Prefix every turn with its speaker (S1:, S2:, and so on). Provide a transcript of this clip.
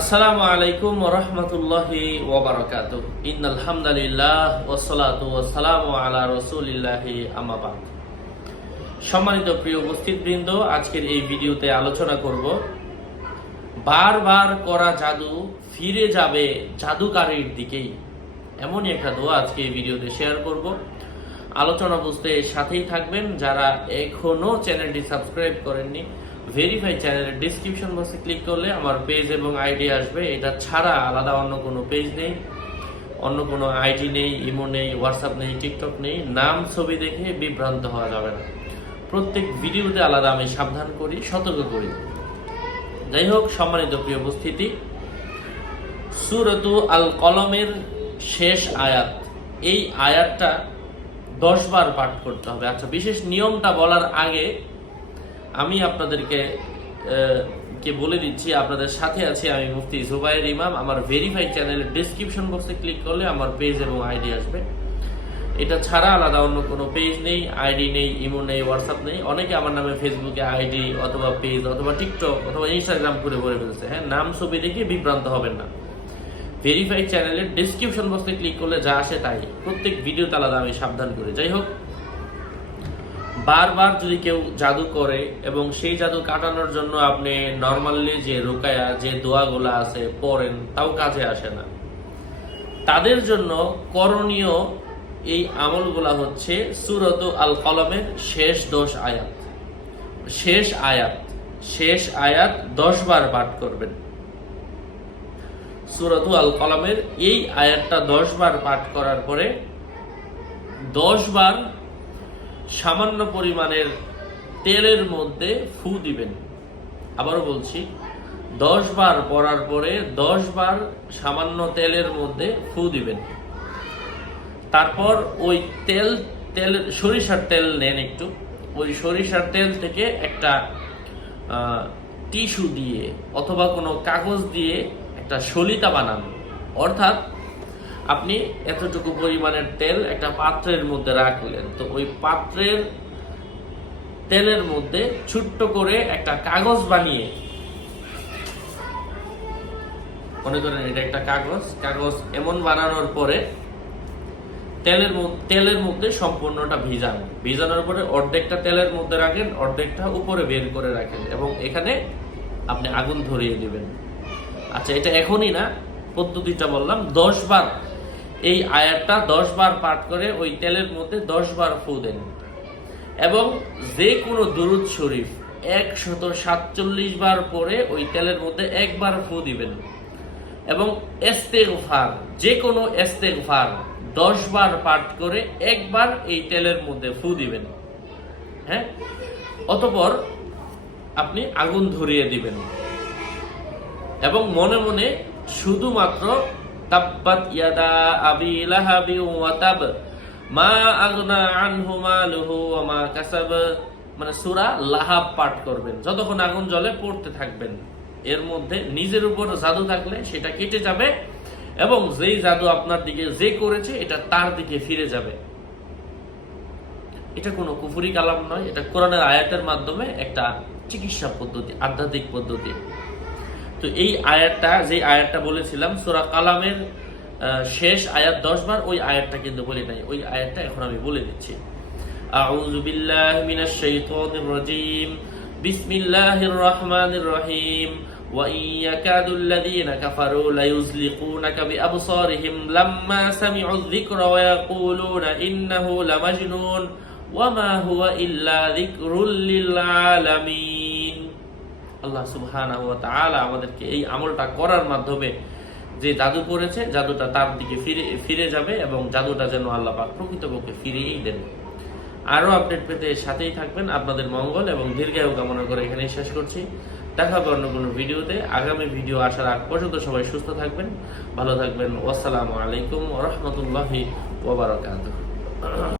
S1: আসসালামু আলাইকুম রহমতুল্লাহি ওবরাকাত ইন্নাল হামদুলিল্লাহ ওয়াসসালাতু ওয়াসসালামু আলা রাসূলিল্লাহি, আম্মা বাদ। সম্মানিত প্রিয় উপস্থিত বৃন্দ আজকের এই ভিডিওতে আলোচনা করব, বারবার করা জাদু ফিরে যাবে জাদুকারীর দিকেই। এমনই একটা দোয়া আজকে এই ভিডিওতে শেয়ার করব। আলোচনা বুঝতে সাথেই থাকবেন। যারা এখনও চ্যানেলটি সাবস্ক্রাইব করেননি ভেরিফাই চ্যানেলের ডিসক্রিপশন বক্সে ক্লিক করলে আমার পেজ এবং আইডি আসবে। এটা ছাড়া আলাদা অন্য কোনো পেজ নেই, অন্য কোনো আইডি নেই ইমো নেই হোয়াটসঅ্যাপ নেই টিকটক নেই। নাম, ছবি দেখে বিভ্রান্ত হওয়া যাবে না। প্রত্যেক ভিডিওতে আলাদা আমি সাবধান করি, সতর্ক করি। যাই হোক, সম্মানিত প্রিয় উপস্থিতি, সুরতু আল কলমের শেষ আয়াত। এই আয়াতটা দশ বার পাঠ করতে হবে। আচ্ছা বিশেষ নিয়মটা বলার আগে আমি আপনাদেরকে কে বলে দিচ্ছি, আপনাদের সাথে আছি আমি মুফতি জুবাইর ইমাম। আমার ভেরিফাই চ্যানেলের ডিসক্রিপশন বক্সে ক্লিক করলে আমার পেজ এবং আইডি আসবে। এটা ছাড়া আলাদা অন্য কোনো পেজ নেই আইডি নেই ইমো নেই হোয়াটসঅ্যাপ নেই। অনেকে আমার নামে ফেসবুকে আইডি অথবা পেজ অথবা টিকটক অথবা ইনস্টাগ্রাম করে ভরে ফেলছে। হ্যাঁ নাম, ছবি দেখে বিভ্রান্ত হবেন না। ভেরিফাইড চ্যানেলের ডিসক্রিপশন বক্সে ক্লিক করলে যা আসে তাই। প্রত্যেক ভিডিওতে আলাদা, আমি সাবধান করি। যাই হোক, বারবার যদি কেউ জাদু করে এবং সেই জাদু কাটানোর জন্য আপনি নর্মালি যে রোকায়া, যে দোয়াগুলা আছে পড়েন, তাও কাজে আসে না। তাদের জন্য করণীয় এই আমলগুলা হচ্ছে সুরত আল কলমের শেষ দশ আয়াত। শেষ আয়াত শেষ আয়াত দশ বার পাঠ করবেন। সুরত আল কলমের এই আয়াতটা দশ বার পাঠ করার পরে দশ বার সামান্য পরিমাণের তেলের মধ্যে ফু দিবেন। আবারও বলছি, দশ বার পরার পরে দশ বার সামান্য তেলের মধ্যে ফু দিবেন। তারপর ওই তেল তেল, সরিষার তেল নেন একটু। ওই সরিষার তেল থেকে একটা টিস্যু দিয়ে অথবা কোনো কাগজ দিয়ে একটা সলিতা বানান। অর্থাৎ আপনি এতটুকু পরিমাণের তেল একটা পাত্রের মধ্যে রাখলেন। তো ওই পাত্রের তেলের মধ্যে ছোট্ট করে একটা কাগজ বানিয়ে, মনে করেন এটা একটা কাগজ কাগজ এমন বানানোর পরে তেলের তেলের মধ্যে সম্পূর্ণটা ভিজান। ভিজানোর পরে অর্ধেকটা তেলের মধ্যে রাখেন, অর্ধেকটা উপরে বের করে রাখেন এবং এখানে আপনি আগুন ধরিয়ে দিবেন। আচ্ছা এটা এখনই না, পদ্ধতিটা বললাম, দশ বার। এই আয়াতটা দশ বার পাঠ করে ওই তেলের মধ্যে দশ বার ফু দেন। এবং যে কোনো দুরুদ শরীফ একশত সাতচল্লিশ বার পরে ওই তেলের মধ্যে একবার ফু দিবেন। এবং এস্তেগফার যে কোনো এস্তেগফার দশ বার পাঠ করে একবার এই তেলের মধ্যে ফু দিবেন। হ্যাঁ? অতপর আপনি আগুন ধরিয়ে দিবেন। এবং মনে মনে শুধুমাত্র তাব্বাত ইয়াদা আবি লাহাবি ওয়া তাব, মা আগনা আনহু মালুহু ওয়া মা কাসাব। মানে সূরা লাহাব পাঠ করবেন, যতক্ষণ আগুন জ্বলে পড়তে থাকবেন। এর মধ্যে নিজের উপর জাদু থাকলে সেটা কেটে যাবে এবং যেই জাদু আপনার দিকে যে করেছে, এটা তার দিকে ফিরে যাবে। এটা কোনো কুফুরি কালাম নয়, এটা কোরআনের আয়াতের মাধ্যমে একটা চিকিৎসা পদ্ধতি, আধ্যাত্মিক পদ্ধতি। তো এই আয়াতটা যে আয়াতটা বলেছিলাম সুরা কালামের আহ, শেষ আয়াত দশ বার ওই আয়াতটা কিন্তু বলি নাই ওই আয়াতটা এখন আমি বলে দিচ্ছি আউযু বিল্লাহি মিনাশ শাইতানির রাজীম বিসমিল্লাহির রহমানির রহিম وإن يكاد الذين كفروا ليزلقونك بأبصارهم لما سمعوا الذكر ويقولون إنه لمجنون وما هو إلا ذكر للعالمين আল্লাহ তাআলা আমাদেরকে এই আমলটা করার মাধ্যমে যে জাদু করেছে, জাদুটা তার দিকে ফিরে ফিরে যাবে এবং জাদুটা যেন আল্লাহ পাক প্রকৃতপক্ষে ফিরিয়েই দেন। আরও আপডেট পেতে সাথেই থাকবেন আপনাদের মঙ্গল এবং দীর্ঘায়ু কামনা করে এখানেই শেষ করছি। দেখা হবে অন্য কোনো ভিডিওতে। আগামী ভিডিও আসার আগ পর্যন্ত সবাই সুস্থ থাকবেন, ভালো থাকবেন। ওয়াসসালামু আলাইকুম ওরহমতুল্লাহি ওবরাকাতুহ